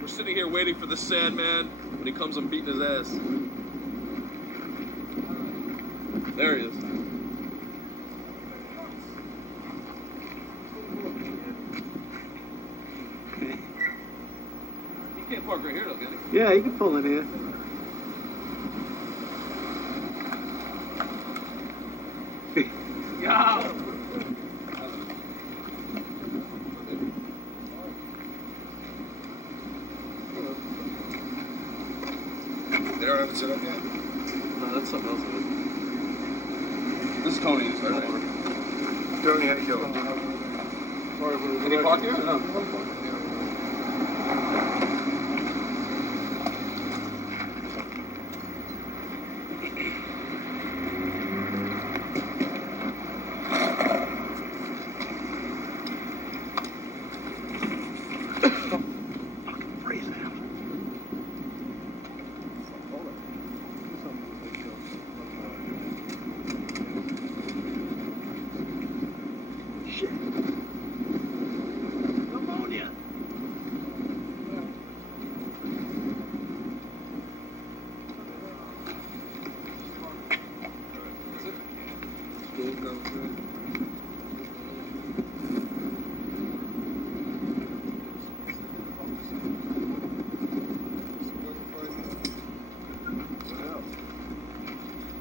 We're sitting here waiting for the Sandman when he comes, I'm beating his ass. There he is. He can't park right here though, can he? Yeah, you can pull in here. Yo! They don't have it set up yet? No, that's something else. This is Tony. Tony, how you doing? Can he park here or no?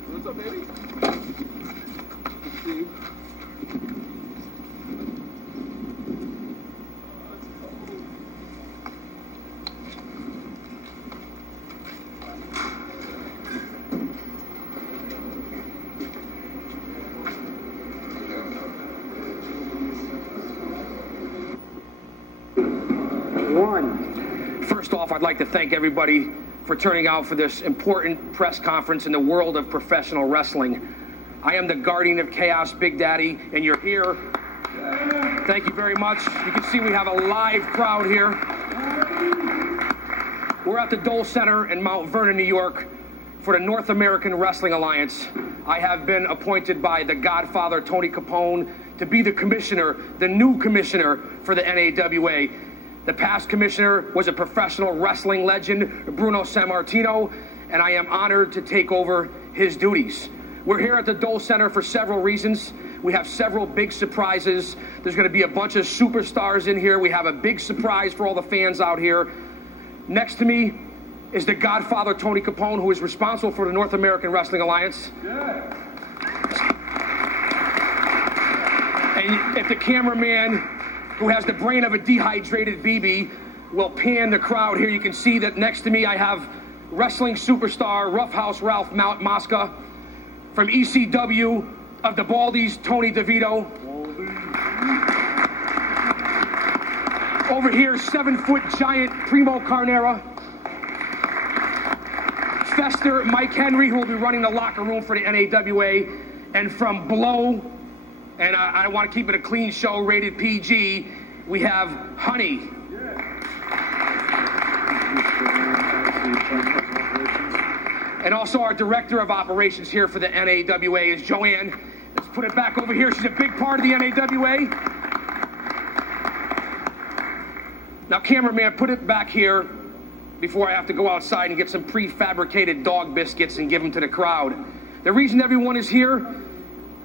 What's up, baby? Good to see you. First off, I'd like to thank everybody for turning out for this important press conference in the world of professional wrestling. I am the guardian of chaos, Big Daddy, and you're here. Thank you very much. You can see we have a live crowd here. We're at the Dole Center in Mount Vernon, New York, for the North American Wrestling Alliance. I have been appointed by the Godfather, Tony Capone, to be the commissioner, the new commissioner for the NAWA. The past commissioner was a professional wrestling legend, Bruno Sammartino, and I am honored to take over his duties. We're here at the Dole Center for several reasons. We have several big surprises. There's going to be a bunch of superstars in here. We have a big surprise for all the fans out here. Next to me is the Godfather, Tony Capone, who is responsible for the North American Wrestling Alliance. Yeah. And if the cameraman, who has the brain of a dehydrated BB, will pan the crowd here, you can see that next to me I have wrestling superstar Roughhouse Ralph Mosca, from ECW of the Baldies, Tony DeVito. Over here, 7-foot giant Primo Carnera. Fester, Mike Henry, who will be running the locker room for the NAWA. And from Blow, and I want to keep it a clean show, rated PG, we have Honey. And also our director of operations here for the NAWA is Joanne. Let's put it back over here. She's a big part of the NAWA. Now, cameraman, put it back here before I have to go outside and get some prefabricated dog biscuits and give them to the crowd. The reason everyone is here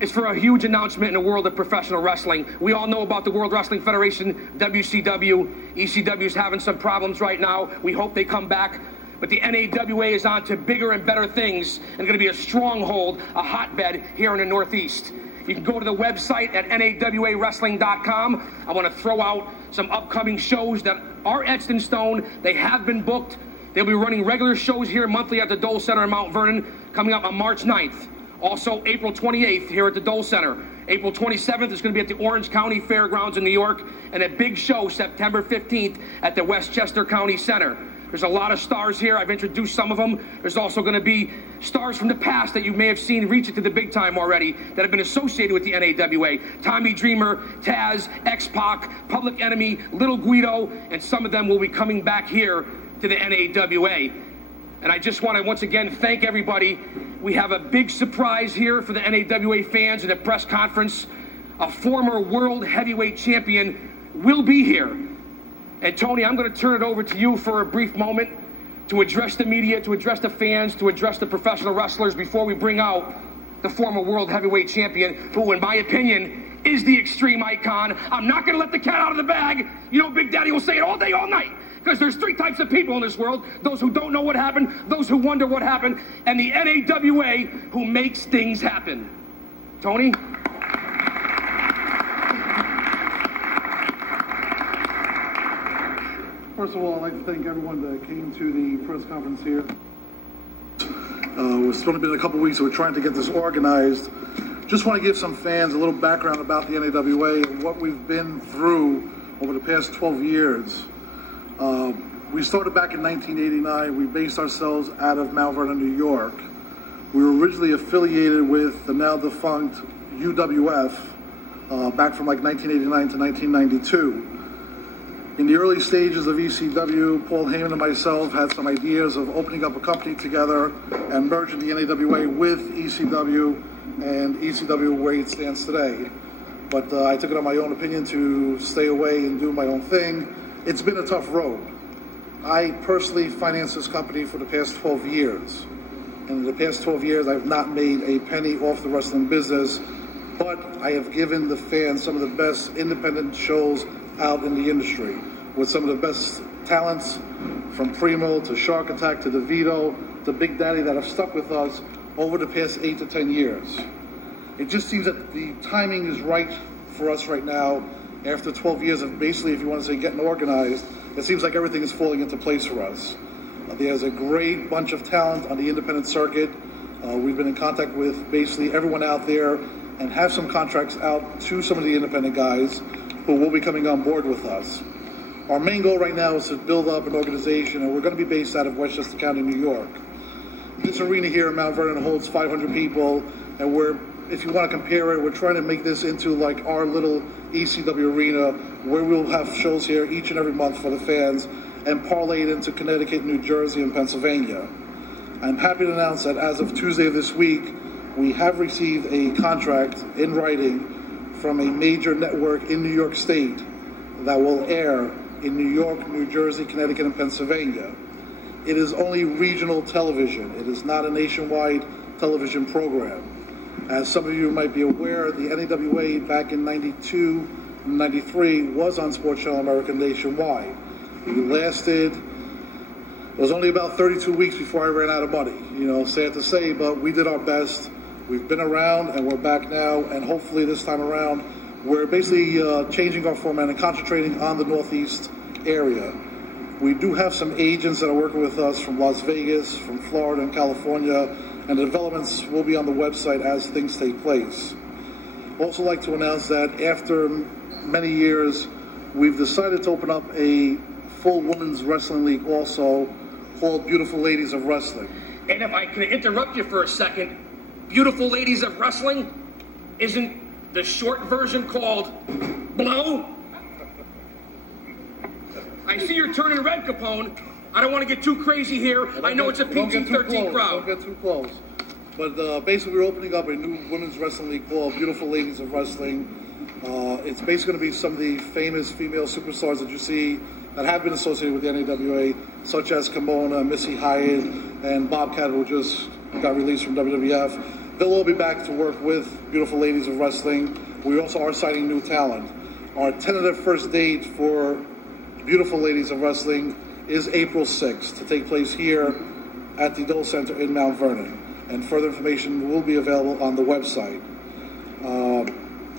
is for a huge announcement in the world of professional wrestling. We all know about the World Wrestling Federation, WCW. ECW is having some problems right now. We hope they come back. But the NAWA is on to bigger and better things and going to be a stronghold, a hotbed here in the Northeast. You can go to the website at nawawrestling.com. I want to throw out some upcoming shows that are etched in stone. They have been booked. They'll be running regular shows here monthly at the Dole Center in Mount Vernon, coming up on March 9th. Also, April 28th here at the Dole Center. April 27th is going to be at the Orange County Fairgrounds in New York, and a big show September 15th at the Westchester County Center. There's a lot of stars here. I've introduced some of them. There's also going to be stars from the past that you may have seen reach it to the big time already that have been associated with the NAWA. Tommy Dreamer, Taz, X-Pac, Public Enemy, Little Guido, and some of them will be coming back here to the NAWA. And I just want to once again thank everybody. We have a big surprise here for the NAWA fans in the press conference. A former world heavyweight champion will be here. And Tony, I'm going to turn it over to you for a brief moment to address the media, to address the fans, to address the professional wrestlers before we bring out the former world heavyweight champion, who in my opinion is the Extreme Icon. I'm not going to let the cat out of the bag. You know, Big Daddy will say it all day, all night. Because there's three types of people in this world: those who don't know what happened, those who wonder what happened, and the NAWA who makes things happen. Tony? First of all, I'd like to thank everyone that came to the press conference here. It's only been a couple weeks, so we're trying to get this organized. Just want to give some fans a little background about the NAWA and what we've been through over the past 12 years. We started back in 1989. We based ourselves out of Mount Vernon, New York. We were originally affiliated with the now defunct UWF back from like 1989 to 1992. In the early stages of ECW, Paul Heyman and myself had some ideas of opening up a company together and merging the NAWA with ECW and ECW where it stands today. But I took it on my own opinion to stay away and do my own thing. It's been a tough road. I personally financed this company for the past 12 years. And in the past 12 years, I've not made a penny off the wrestling business, but I have given the fans some of the best independent shows out in the industry, with some of the best talents, from Primo to Shark Attack to DeVito to Big Daddy, that have stuck with us over the past 8 to 10 years. It just seems that the timing is right for us right now. After 12 years of basically, if you want to say, getting organized, it seems like everything is falling into place for us. There's a great bunch of talent on the independent circuit. We've been in contact with basically everyone out there and have some contracts out to some of the independent guys who will be coming on board with us. Our main goal right now is to build up an organization, and we're going to be based out of Westchester County, New York. This arena here in Mount Vernon holds 500 people, and if you want to compare it, we're trying to make this into like our little ECW arena, where we'll have shows here each and every month for the fans, and parlay it into Connecticut, New Jersey, and Pennsylvania. I'm happy to announce that as of Tuesday of this week, we have received a contract in writing from a major network in New York State that will air in New York, New Jersey, Connecticut, and Pennsylvania. It is only regional television. It is not a nationwide television program. As some of you might be aware, the NAWA back in 92 and 93 was on Sports Channel America nationwide. It was only about 32 weeks before I ran out of money. You know, sad to say, but we did our best. We've been around and we're back now, and hopefully this time around we're basically changing our format and concentrating on the Northeast area. We do have some agents that are working with us from Las Vegas, from Florida and California, and the developments will be on the website as things take place. Also like to announce that after many years, we've decided to open up a full women's wrestling league also, called Beautiful Ladies of Wrestling. And if I can interrupt you for a second, Beautiful Ladies of Wrestling isn't the short version called Blow? I see you're turning red, Capone. I don't want to get too crazy here. I know it's a PG-13 crowd. Don't get too close. But basically, we're opening up a new women's wrestling league called Beautiful Ladies of Wrestling. It's basically going to be some of the famous female superstars that you see that have been associated with the NAWA, such as Kimona, Missy Hyatt, and Bobcat, who just got released from WWF. They'll all be back to work with Beautiful Ladies of Wrestling. We also are signing new talent. Our tentative first date for Beautiful Ladies of Wrestling is April 6th to take place here at the Dole Center in Mount Vernon. And further information will be available on the website.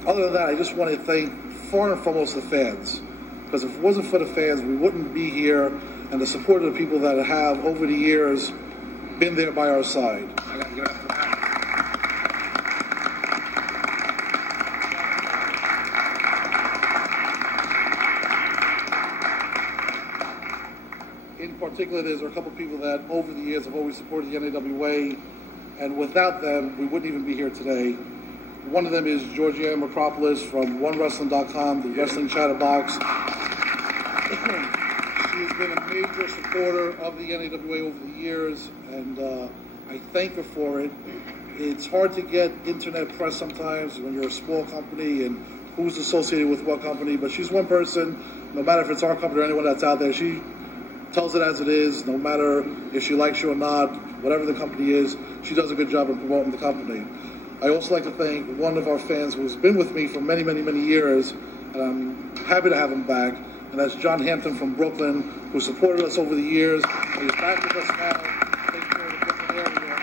Other than that, I just want to thank far and foremost the fans. Because if it wasn't for the fans, we wouldn't be here, and the support of the people that have, over the years, been there by our side. I got to give it up for that. In particular, there's a couple people that over the years have always supported the NAWA, and without them, we wouldn't even be here today. One of them is Georgiana Macropolis from OneWrestling.com, the Wrestling Chatterbox. She has been a major supporter of the NAWA over the years, and I thank her for it. It's hard to get internet press sometimes when you're a small company and who's associated with what company, but she's one person, no matter if it's our company or anyone that's out there, she tells it as it is, no matter if she likes you or not, whatever the company is, she does a good job of promoting the company. I also like to thank one of our fans who's been with me for many, many, many years, and I'm happy to have him back, and that's John Hampton from Brooklyn, who supported us over the years, and he's back with us now, taking care of the Brooklyn area.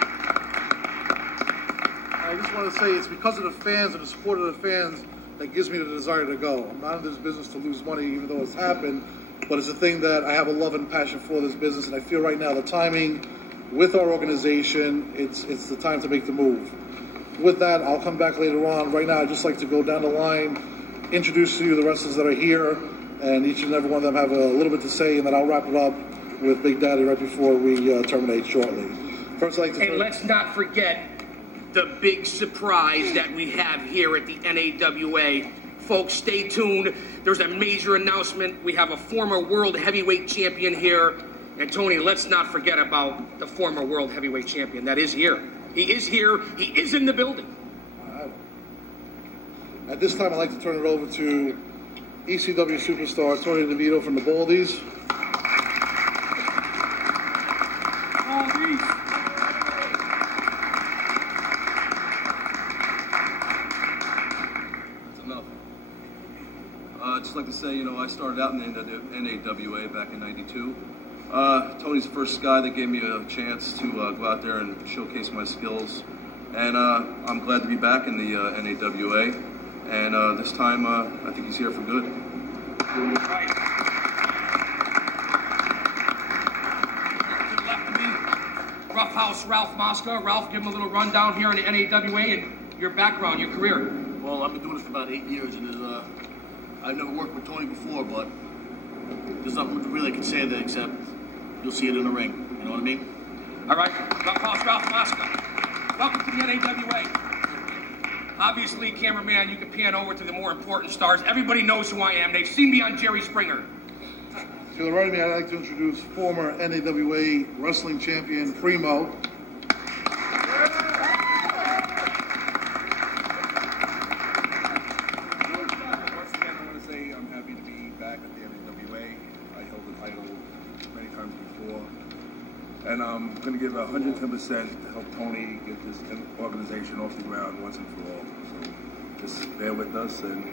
I just want to say it's because of the fans and the support of the fans that gives me the desire to go. I'm not in this business to lose money, even though it's happened, but it's a thing that I have a love and passion for this business, and I feel right now the timing with our organization, it's the time to make the move. With that, I'll come back later on. Right now, I'd just like to go down the line, introduce to you the wrestlers that are here, and each and every one of them have a little bit to say, and then I'll wrap it up with Big Daddy right before we terminate shortly. First, I'd like to... And let's not forget the big surprise that we have here at the NAWA. Folks, stay tuned. There's a major announcement. We have a former world heavyweight champion here. And Tony, let's not forget about the former world heavyweight champion that is here. He is here. He is in the building. At this time, I'd like to turn it over to ECW superstar Tony DeVito from the Baldies. That's enough. I'd just like to say, I started out in the NAWA back in '92. Tony's the first guy that gave me a chance to go out there and showcase my skills. And I'm glad to be back in the NAWA. And this time, I think he's here for good. Right. To the left of me, Roughhouse Ralph Mosca. Ralph, give him a little rundown here in the NAWA and your background, your career. Well, I've been doing this for about 8 years, and I've never worked with Tony before, but there's nothing really I can say there except you'll see it in the ring. You know what I mean? All right, Roughhouse Ralph Mosca. Welcome to the NAWA. Obviously, cameraman, you can pan over to the more important stars. Everybody knows who I am. They've seen me on Jerry Springer. To the right of me, I'd like to introduce former NAWA wrestling champion Primo. Once again, I want to say I'm happy to be back at the NAWA. I held the title many times before. And I'm going to give 110% to help Tony get this organization off the ground once and for all. So just bear with us, and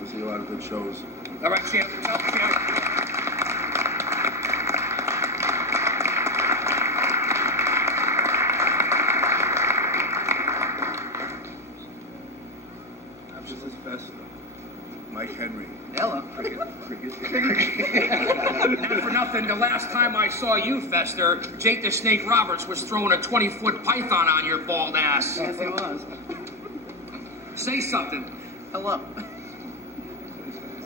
we'll see a lot of good shows. All right, champ. Help, champ. This is Festa. Mike Henry. Hello. Cricket. Not for nothing, the last time I saw you, Fester, Jake the Snake Roberts was throwing a 20-foot python on your bald ass. Yes, he was. Say something. Hello.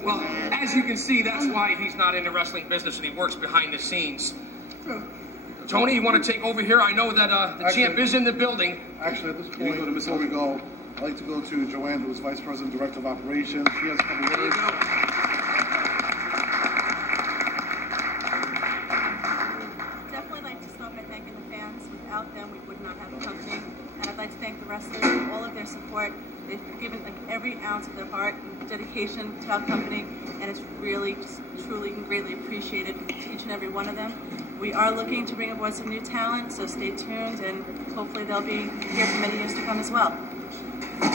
Well, as you can see, that's why he's not in the wrestling business and he works behind the scenes. Tony, you want to take over here? I know that the champ is in the building. Actually, at this point, before we go, I'd like to go to Joanne, who is Vice President, Director of Operations. She has a couple There you words. go. Definitely like to start by thanking the fans. Without them, we would not have a company. And I'd like to thank the wrestlers for all of their support. They've given every ounce of their heart and dedication to our company, and it's really, just truly and greatly appreciated to each and every one of them. We are looking to bring aboard some new talent, so stay tuned, and hopefully they'll be here for many years to come as well. Thank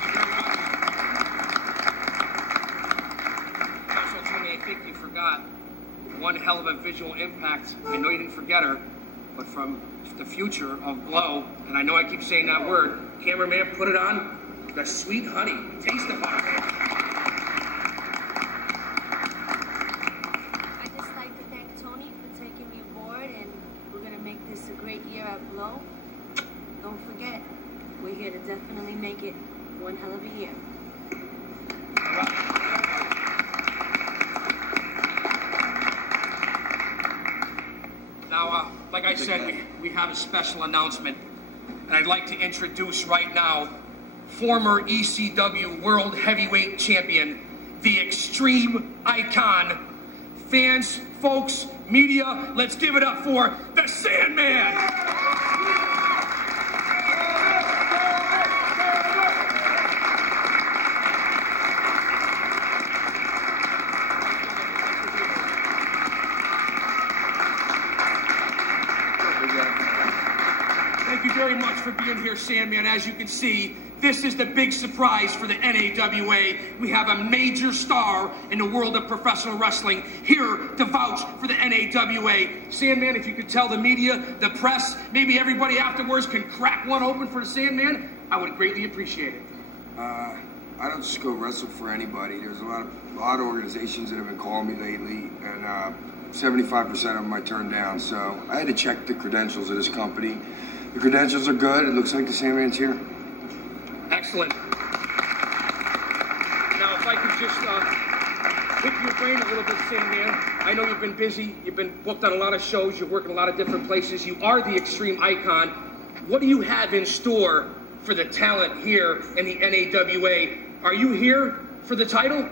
you very much. Also, Tony, I think you forgot one hell of a visual impact. I know you didn't forget her, but from the future of Glow, and I know I keep saying that word, cameraman, put it on, the Sweet Honey. Taste the bar. I'd just like to thank Tony for taking me aboard, and we're going to make this a great year at Glow. Don't forget, we're here to definitely make it one hell of a year. Now, like I said, we have a special announcement, and I'd like to introduce right now former ECW World Heavyweight Champion, the Extreme Icon. Fans, folks, media, let's give it up for the Sandman! Thank you very much for being here, Sandman. As you can see, this is the big surprise for the NAWA. We have a major star in the world of professional wrestling here to vouch for the NAWA. Sandman, if you could tell the media, the press, maybe everybody afterwards can crack one open for the Sandman, I would greatly appreciate it. I don't just go wrestle for anybody. There's a lot of organizations that have been calling me lately, and 75% of them I turned down. So I had to check the credentials of this company. The credentials are good. It looks like the Sandman's here. Excellent. Now, if I could just pick your brain a little bit, Sandman. I know you've been busy. You've been booked on a lot of shows. You work in a lot of different places. You are the Extreme Icon. What do you have in store for the talent here in the NAWA? Are you here for the title?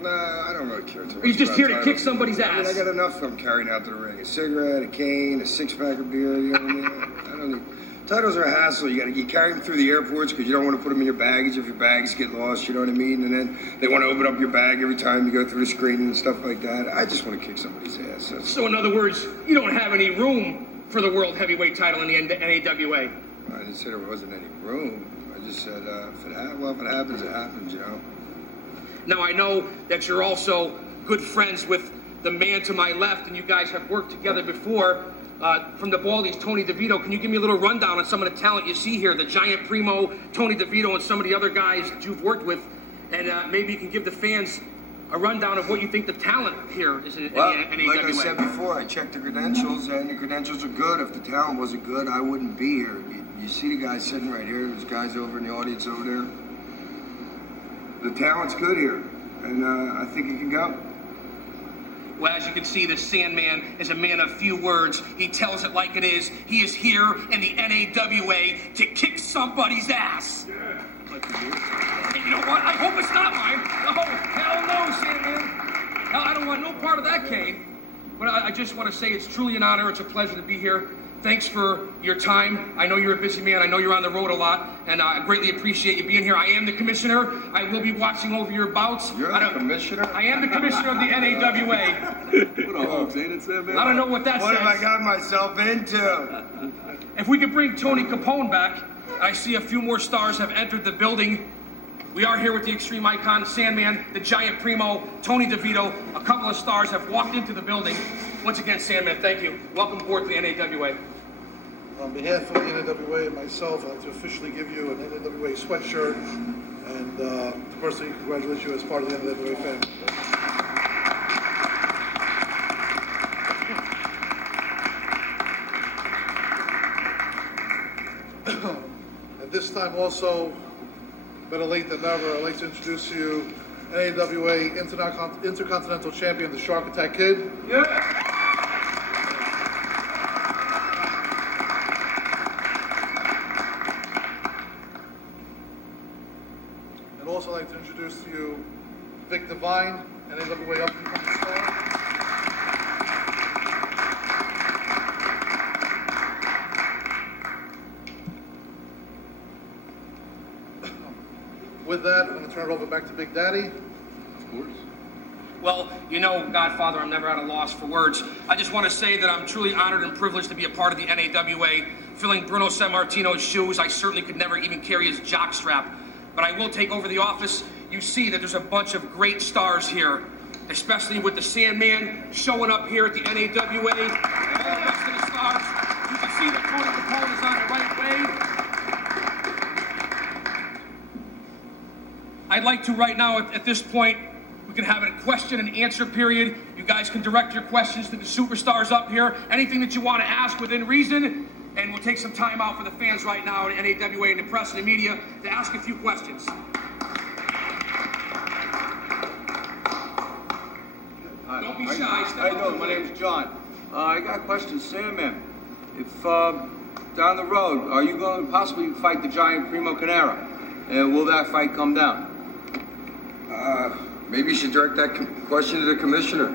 Nah, I don't really care too much. Are you just about here to titles. kick somebody's ass? I mean, I got enough I'm carrying out to the ring. A cigarette, a cane, a six-pack of beer, you know what I mean? I don't need... Titles are a hassle. You carry them through the airports because you don't want to put them in your baggage if your bags get lost, you know what I mean? And then they want to open up your bag every time you go through the screening and stuff like that. I just want to kick somebody's ass. So in other words, you don't have any room for the World Heavyweight title in the NAWA? I didn't say there wasn't any room. I just said, if it happens, it happens, you know? Now, I know that you're also good friends with the man to my left, and you guys have worked together before. From the Baldies, Tony DeVito, can you give me a little rundown on some of the talent you see here? The Giant Primo, Tony DeVito, and some of the other guys that you've worked with. And maybe you can give the fans a rundown of what you think the talent here is in Well, NAWA. like I said before, I checked the credentials, and the credentials are good. If the talent wasn't good, I wouldn't be here. You see the guys sitting right here. There's guys over in the audience over there. The talent's good here, and I think it can go. Well, as you can see, the Sandman is a man of few words. He tells it like it is. He is here in the NAWA to kick somebody's ass. Yeah. And you know what? I hope it's not mine. Oh, hell no, Sandman. Hell, I don't want no part of that cane. But I just want to say it's truly an honor. It's a pleasure to be here. Thanks for your time. I know you're a busy man. I know you're on the road a lot, and I greatly appreciate you being here. I am the commissioner. I will be watching over your bouts. You're the commissioner? I am the commissioner of the NAWA. What a hoax, ain't it, Sandman? I don't know what that What says. have I got myself into? If we could bring Tony Capone back, I see a few more stars have entered the building. We are here with the Extreme Icon, Sandman, the Giant Primo, Tony DeVito. A couple of stars have walked into the building. Once again, Sandman, thank you. Welcome aboard to the NAWA. On behalf of the NAWA and myself, I'd like to officially give you an NAWA sweatshirt and personally congratulate you as part of the NAWA family. At this time also, better late than never, I'd like to introduce to you NAWA Intercontinental Champion, the Shark Attack Kid. Yeah. I'd also like to introduce to you Vic Devine, NAWA up-and-coming star. With that, I'm going to turn it over back to Big Daddy. Of course. Well, you know, Godfather, I'm never at a loss for words. I just want to say that I'm truly honored and privileged to be a part of the NAWA. Filling Bruno Sammartino's shoes, I certainly could never even carry his jockstrap. But I will take over the office. You see that there's a bunch of great stars here, especially with the Sandman showing up here at the NAWA. And all the rest of the stars. You can see that Tony Capone is on the right way. I'd like to right now, at this point, we can have a question and answer period. You guys can direct your questions to the superstars up here. Anything that you want to ask within reason. And we'll take some time out for the fans right now at NAWA and the press and the media to ask a few questions. Hi. Don't be shy. How you doing? My name's John. I got a question, Sandman. If down the road, are you going to possibly fight the Giant Primo Canera? And will that fight come down? Maybe you should direct that question to the commissioner.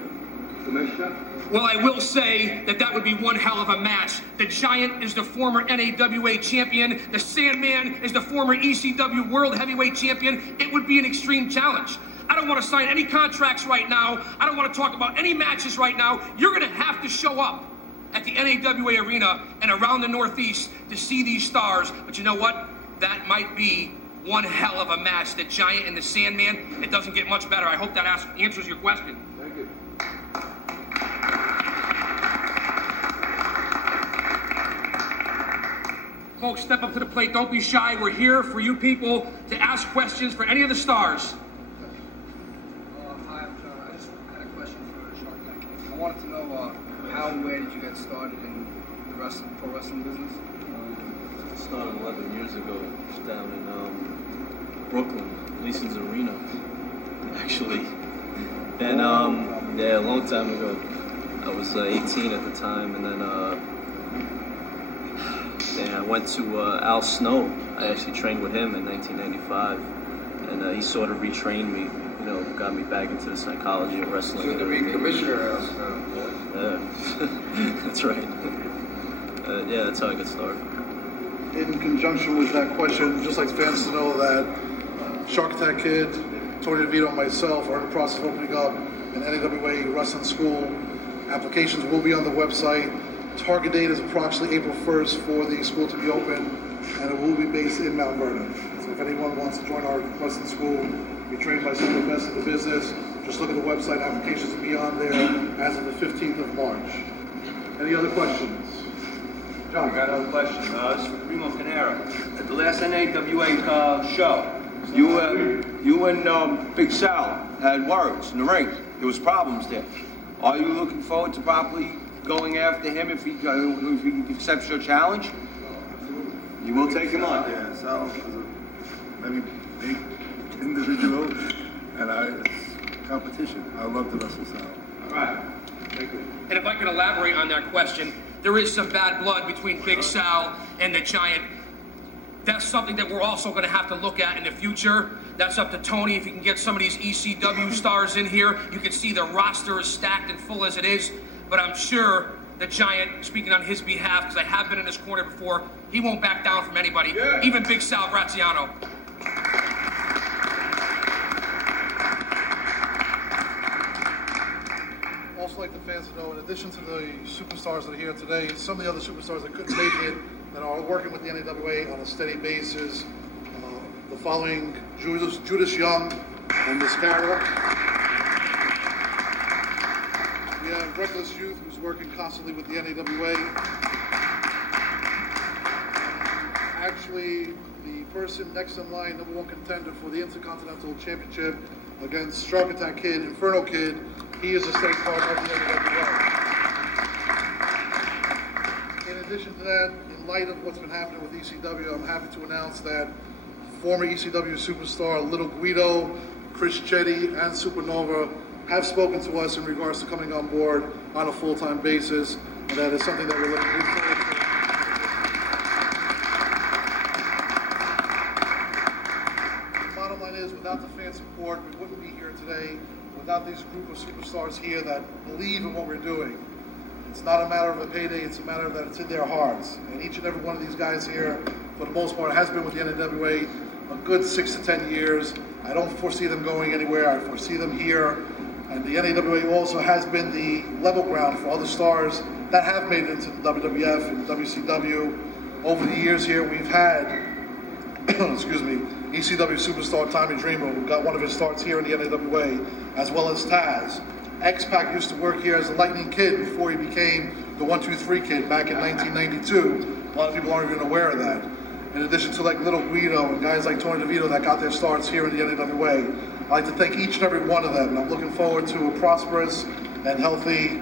Commissioner? Well, I will say that that would be one hell of a match. The Giant is the former NAWA champion. The Sandman is the former ECW World Heavyweight champion. It would be an extreme challenge. I don't want to sign any contracts right now. I don't want to talk about any matches right now. You're going to have to show up at the NAWA arena and around the Northeast to see these stars. But you know what? That might be one hell of a match. The Giant and the Sandman. It doesn't get much better. I hope that answers your question. Thank you. Folks, step up to the plate. Don't be shy. We're here for you people to ask questions for any of the stars. Hi, I'm John. I just had a question for Shark Tank. I wanted to know how and where did you get started in the pro wrestling business? I started 11 years ago down in Brooklyn, Leeson's Arena, actually. And yeah, a long time ago. I was 18 at the time, and then I went to Al Snow. I actually trained with him in 1995, and he sort of retrained me, you know, got me back into the psychology of wrestling. Soon to be commissioner, Al Snow. Yeah, that's right. Yeah, that's how I got started. In conjunction with that question, just like fans to know that Shark Attack Kid, Tony DeVito, and myself are in the process of opening up an NAWA wrestling school. Applications will be on the website. Target date is approximately April 1st for the school to be open, and it will be based in Mount Vernon. So if anyone wants to join our wrestling school, be trained by some of the best in the business, just look at the website. Applications will be on there as of the 15th of March. Any other questions? John. I got another question. This is for Primo Canera. At the last NAWA show, you and Big Sal had words in the ring. There was problems there. Are you looking forward to probably going after him if he accepts your challenge? You will take him on. Yeah, Sal is a very big individual, and it's competition. I love to wrestle Sal. All right. Thank you. And if I can elaborate on that question, there is some bad blood between Big Sal and the Giant. That's something that we're also going to have to look at in the future. That's up to Tony. If he can get some of these ECW stars in here, you can see the roster is stacked and full as it is. But I'm sure the Giant, speaking on his behalf, because I have been in his corner before, he won't back down from anybody, even Big Sal Graziano. Also like the fans to know, in addition to the superstars that are here today, some of the other superstars that couldn't make it that are working with the NAWA on a steady basis. The following: Judas Young and Miss Cara. We have Reckless Youth, who's working constantly with the NAWA. Actually, the person next in line, #1 contender for the Intercontinental Championship against Shark Attack Kid, Inferno Kid, he is a state partner of the NAWA. In addition to that, in light of what's been happening with ECW, I'm happy to announce that former ECW superstar Little Guido, Chris Chetti, and Supernova have spoken to us in regards to coming on board on a full-time basis, and that is something that we're looking forward to. Bottom line is, without the fan support, we wouldn't be here today. Without these group of superstars here that believe in what we're doing. It's not a matter of a payday, it's a matter of that it's in their hearts. And each and every one of these guys here, for the most part, has been with the NAWA a good 6 to 10 years. I don't foresee them going anywhere. I foresee them here. And the NAWA also has been the level ground for other stars that have made it into the WWF and WCW. Over the years here, we've had, excuse me, ECW superstar Tommy Dreamer, who got one of his starts here in the NAWA, as well as Taz. X-Pac used to work here as a Lightning Kid before he became the 1-2-3 Kid back in 1992. A lot of people aren't even aware of that. In addition to like Little Guido and guys like Tony DeVito that got their starts here in the NAWA. I'd like to thank each and every one of them, and I'm looking forward to a prosperous and healthy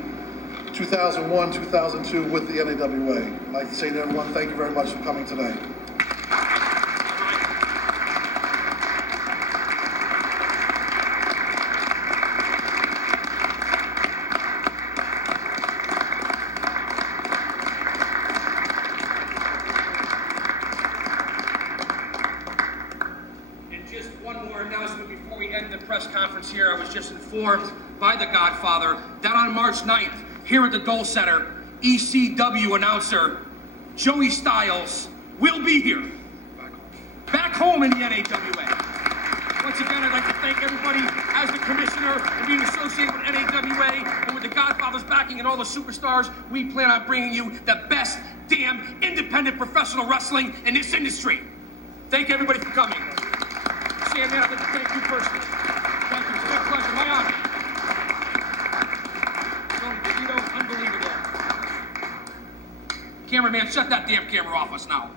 2001, 2002 with the NAWA. I'd like to say to everyone, thank you very much for coming today. And just one more announcement before we end the press conference here, I was just informed by the Godfather that on March 9th, here at the Dole Center, ECW announcer Joey Styles will be here. Back home in the NAWA. Once again, I'd like to thank everybody as the commissioner and being associated with NAWA and with the Godfather's backing and all the superstars. We plan on bringing you the best damn independent professional wrestling in this industry. Thank everybody for coming. Sam, man, I'd like to thank you personally. Thank you. It's my pleasure. My honor. Tony DeVito, unbelievable. Cameraman, shut that damn camera off us now.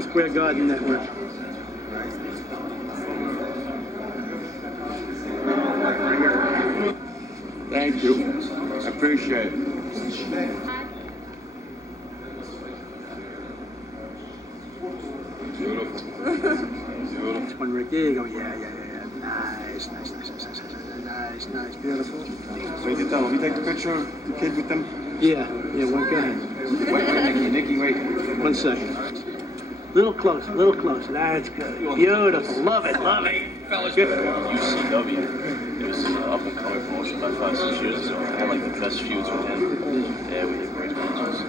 Square Garden Network. Thank you. I appreciate it. This one right there you go. Yeah. Nice. Nice. Beautiful. So you can tell him. You take the picture of the kid with them? Yeah. One guy. Wait, Nikki, wait. 1 second. Little closer. That's good. Beautiful. Love it. Fellas, good. UCW. It was an up-and-coming promotion about 5-6 years ago. I had like the best feuds with him. Yeah, we had great matches.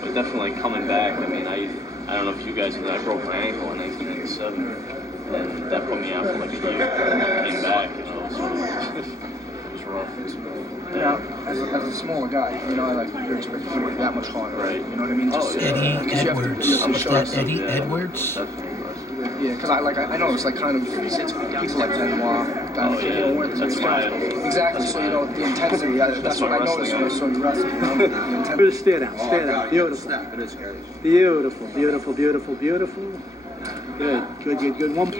But definitely coming back, I mean, I don't know if you guys know, I broke my ankle in 1997. And that put me out for like a year. And I came back, you know, so it was rough. Yeah, as a smaller guy, you know, you're expected to work that much harder. Right. You know what I mean? Just, Eddie Edwards. Is that Eddie Edwards? Yeah, because I know it's like kind of people like Benoit, people weren't the exactly. So you know the intensity. That's what I noticed when I saw you wrestle. You know, Stare down. Beautiful. Beautiful. Good. One.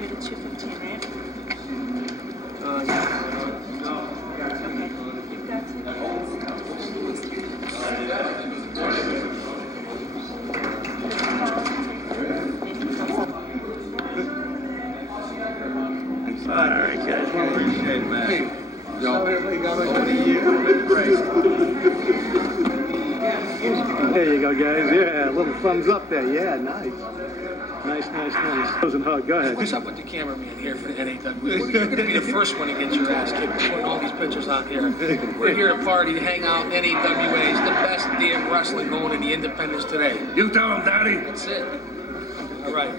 All right, guys. Appreciate it, man. Hey, there you go, guys. Yeah, a little thumbs up there. Yeah, nice. Close and hug. Go ahead. What's up with the cameraman here for the NAWA? You're going to be the first one to get your ass kicked putting all these pictures out here. We're here to party, to hang out. NAWA is the best damn wrestling going in the independents today. You tell him, Daddy. That's it. All right.